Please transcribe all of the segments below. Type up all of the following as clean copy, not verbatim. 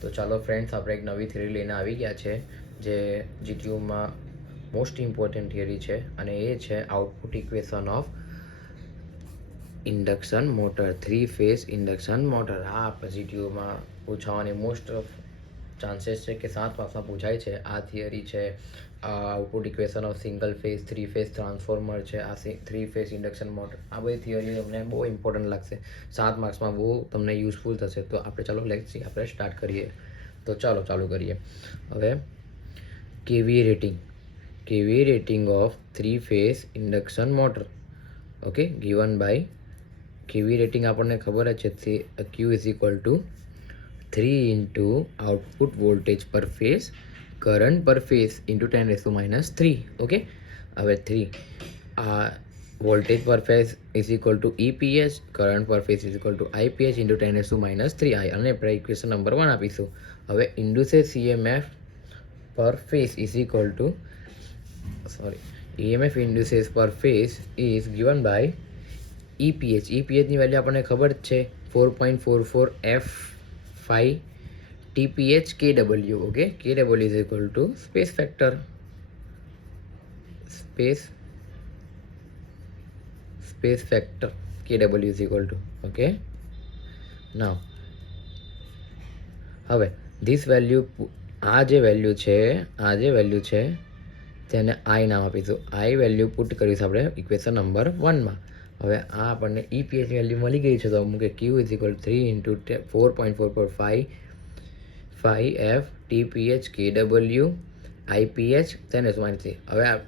તો ચાલો ફ્રેન્ડ્સ, આપણે એક નવી થિયરી લઈને આવી ગયા છે જે જીટીયુમાં મોસ્ટ ઇમ્પોર્ટન્ટ થિયરી છે, અને એ છે output equation of induction motor, 3 phase induction motor. આ આપણે જીટીયુમાં પૂછવાની મોસ્ટ ઓફ ચાન્સીસ છે કે 7 માર્ક્સમાં પૂછાય છે. આ થિયરી છે output equation of single phase 3 phase transformer છે, આ 3 ફેઝ ઇન્ડક્શન મોટર. આ બધી થિયરી તમને બહુ ઇમ્પોર્ટન્ટ લાગશે, 7 માર્ક્સમાં બહુ તમને યુઝફુલ થશે. તો આપણે ચાલો લેક્ચર આપણે સ્ટાર્ટ કરીએ. તો ચાલો ચાલુ કરીએ. હવે KV rating of 3 phase induction motor. Okay, given by KV rating આપણને ખબર જ છે, Q is equal to 3 into output voltage per phase current per phase into 10⁻³ okay. હવે 3 આ voltage per phase is equal to EPH, current per phase is equal to IPH into 10⁻³ અને આપણે equation number 1 આપીશું. હવે induces EMF per phase is equal to EMF induces per phase is given by EPH. EPH ની value આપણને ખબર જ છે 4.44 F5 TPH KW. Okay, KW is equal to space factor KW is equal to okay. Now હવે this value, આ જે value છે તેને આઈ નામ આપીશું. આઈ વેલ્યુ પુટ કરીશું આપણે ઇક્વેશન નંબર 1માં. હવે આ આપણને EPH વેલ્યુ મળી ગઈ છે, તો મૂકે Q is equal 3 into 4.445 F TPH KW IPH 10⁻³. હવે આ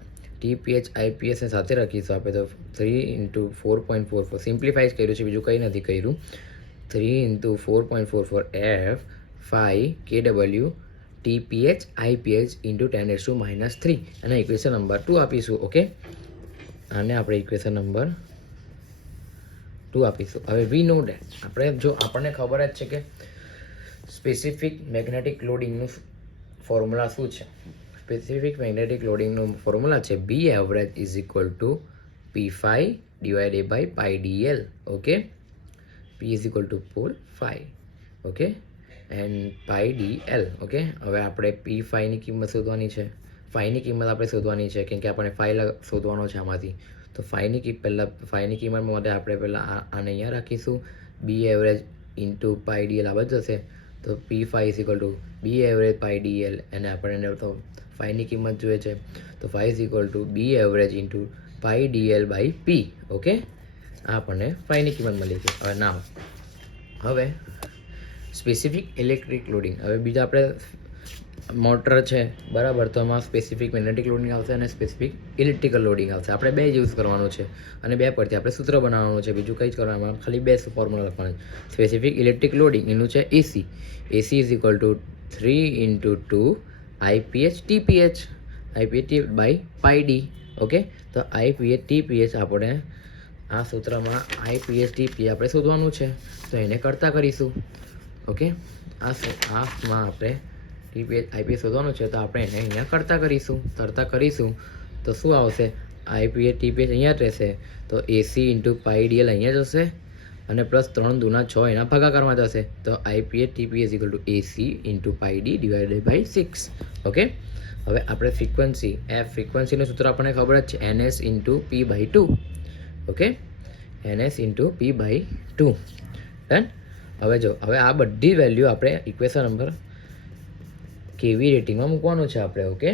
TPH IPH ને સાથે રાખીશું આપણે, તો 3 ઇન્ટુ 4.44 સિમ્પ્લિફાઈઝ કર્યું છે, બીજું કંઈ નથી કર્યું. 3 into 4.44 F 5 KW TPH IPH into 10⁻³ અને ઇક્વેશન નંબર 2 આપીશું. ઓકે, આને આપણે ઇક્વેશન નંબર 2 આપીશું. હવે વી નો ડેટ, આપણને ખબર જ છે કે સ્પેસિફિક મેગ્નેટિક લોડિંગનું ફોર્મ્યુલા શું છે. સ્પેસિફિક મેગ્નેટિક લોડિંગનું ફોર્મ્યુલા છે B average is equal to P5 divided by pi DL. Okay, P is equal to pole 5 okay and pi DL. Okay, હવે આપણે P5 ની કિંમત શોધવાની છે. ફાઈની કિંમત આપણે શોધવાની છે, કેમ કે આપણે ફાઈ શોધવાનો છે આમાંથી. તો ફાઈની કિંમત માટે આપણે પહેલાં આને અહીંયા રાખીશું. B average into pi DL આ બધું જશે, તો P5 is equal to B average pi DL, અને આપણને તો ફાઈની કિંમત જોઈએ છે, તો 5 is equal to B average into pi DL by P. Okay, આ આપણને ફાઈની કિંમત મળી ગઈ. હવે સ્પેસિફિક ઇલેક્ટ્રિક લોડિંગ. હવે બીજા આપણે મોટર છે બરાબર, તો એમાં સ્પેસિફિક મેગ્નેટિક લોડિંગ આવશે અને સ્પેસિફિક ઇલેક્ટ્રિકલ લોડિંગ આવશે. આપણે બે યુઝ કરવાનું છે અને બે પરથી આપણે સૂત્ર બનાવવાનું છે, બીજું કંઈ જ કરવાનું, ખાલી બે ફોર્મ્યુલા લખવાનું છે. સ્પેસિફિક ઇલેક્ટ્રિક લોડિંગ એનું છે AC is equal to 3 into 2 IPH TPH by pi D. Okay, તો IPH TPH આપણે આ સૂત્રમાં IPH TPH આપણે શોધવાનું છે, તો એને કરતા કરીશું. ઓકે, આમાં આપણે TPH IPH શોધવાનું છે, તો આપણે એને અહીંયા કરતા કરીશું. તો શું આવશે? IPH TPH અહીંયા જ રહેશે, તો AC ઇન્ટુ પાઈ DL અહીંયા જશે, અને પ્લસ 3 દુના 6 એના ભાગાકારમાં જશે, તો IPH TPH equal to AC into pi D divided by 6. Okay, હવે આપણે ફ્રિક્વન્સીનું સૂત્ર આપણને ખબર જ છે, NS into P/2. Okay, NS into P/2. Done. હવે આ બધી વેલ્યુ આપણે ઇક્વેશન નંબર કેવી રેટિંગમાં મૂકવાનું છે આપણે. ઓકે,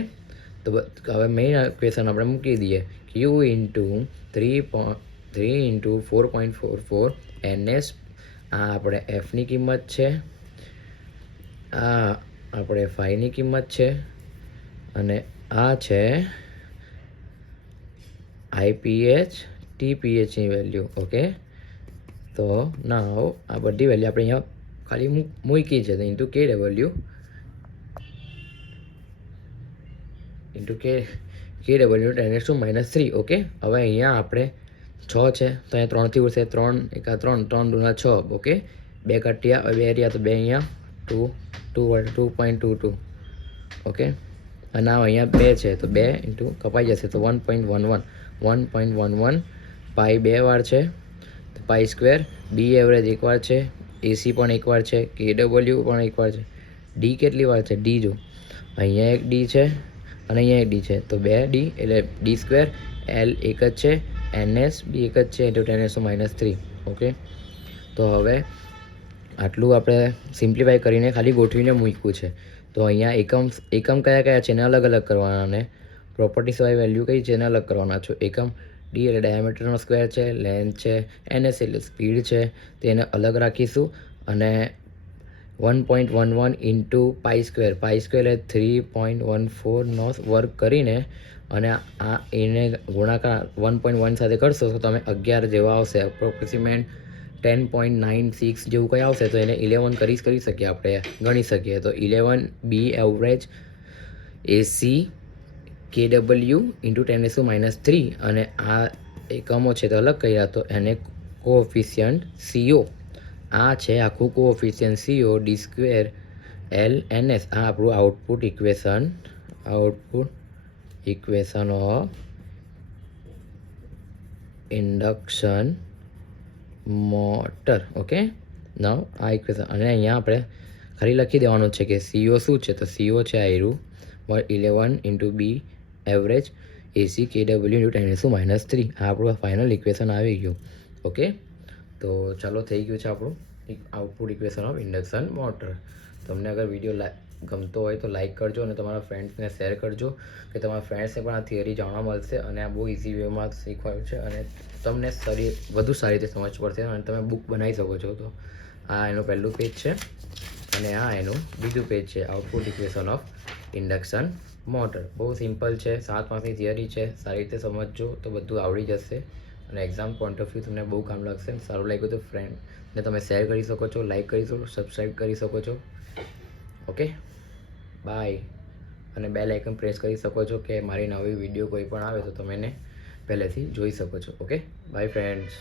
તો હવે મેઇન ઇક્વેશન આપણે મૂકી દઈએ. Q ઇન્ટુ 3 ઇન્ટુ 4.44 NS, આ આપણે Fની કિંમત છે, આ આપણે ફાઈની કિંમત છે, અને આ છે IPH TPHની વેલ્યુ. ઓકે, તો નાવ આ બધી વેલ્યુ આપણે અહીંયા ખાલી મૂકી છે, into KW into KW 10⁻³. Okay, હવે અહીંયા આપણે 6 છે, તો અહીંયા 3થી ઉડશે, 3 એકા 3 દુના 6. ઓકે, 2 કટ્યા 2 રહ્યા, તો 2 અહીંયા 2.22. ઓકે, અને અહીંયા 2 છે, તો 2 ઇન્ટુ કપાઈ જશે, તો 1.11 પાઈ 2 વાર છે, તો પાઈ સ્ક્વેર. B એવરેજ એકવાર છે, AC પણ એકવાર છે, KW પણ એકવાર છે, ડી કેટલી વાર છે? ડી જો અહીંયા એક ડી છે અને અહીંયા એક ડી છે, તો 2 ડી એટલે ડી સ્ક્વેર. એલ એક જ છે, NS બી એક જ છે, ઇન્ટુ 10⁻³ ઓકે. તો હવે આટલું આપણે સિમ્પ્લિફાઈ કરીને ખાલી ગોઠવીને મૂક્યું છે. તો અહીંયા એકમ કયા કયા છે એને અલગ અલગ કરવાના, અને પ્રોપર્ટીસ વાળી વેલ્યુ કઈ છે એને અલગ કરવાના છો. એકમ ડી એટલે ડાયામીટરનો સ્ક્વેર છે, લેન્થ છે, NS એટલે સ્પીડ છે, તેને અલગ રાખીશું. અને 1.11 ઇન્ટુ પાઈ સ્ક્વેર એટલે 3.14નો વર્ગ કરીને અને આ એને ગુણાકાર 1.1 સાથે કરશો તો તમે 11 જેવા આવશે. અપ્રોક્સિમેટ 10.96 જેવું કંઈ આવશે. તો એને 11 કરી શકીએ, આપણે ગણી શકીએ. તો 11 બી એવરેજ એસી KW ઇન્ટુ 10⁻³ અને આ એકમો છે તો અલગ કર્યા, તો એને કોએફિશિયન્ટ CO. આ છે આખું coefficient CO D square LNS. આ આપણું output equation of induction motor okay. Now આ ઇક્વેશન, અને અહીંયા આપણે ખાલી લખી દેવાનું છે કે CO શું છે. તો CO છે આયરું 11 ઇન્ટુ બી એવરેજ એસી KW ઇન્ટુ 10⁻³ આ આપણું ફાઇનલ ઇક્વેશન આવી ગયું ઓકે. તો ચાલો થઈ ગયું છે આપણું output equation of induction motor. તમને અગર વિડીયો ગમતો હોય તો લાઇક કરજો અને તમારા ફ્રેન્ડ્સને શેર કરજો, કે તમારા ફ્રેન્ડ્સને પણ આ થિયરી જાણવા મળશે. અને આ બહુ ઇઝી વેમાં શીખવાયું છે અને તમને વધુ સારી રીતે સમજ પડશે અને તમે બુક બનાવી શકો છો. તો આ એનું પહેલું પેજ છે અને આ એનું બીજું પેજ છે, output equation of induction motor. બહુ સિમ્પલ છે, 7 માર્ક્સની થિયરી છે. સારી રીતે સમજજો તો બધું આવડી જશે અને એક્ઝામ પોઈન્ટ ઓફ વ્યૂ તમને બહુ કામ લાગશે. સારું લાગ્યું તો ફ્રેન્ડને તમે શેર કરી શકો છો, લાઇક કરી શકો, સબસ્ક્રાઈબ કરી શકો છો ઓકે. બાય. અને બેલ આઇકન પ્રેસ કરી શકો છો કે મારી નવી વિડીયો કોઈ પણ આવે તો તમે એને પહેલેથી જોઈ શકો છો ઓકે. By friends.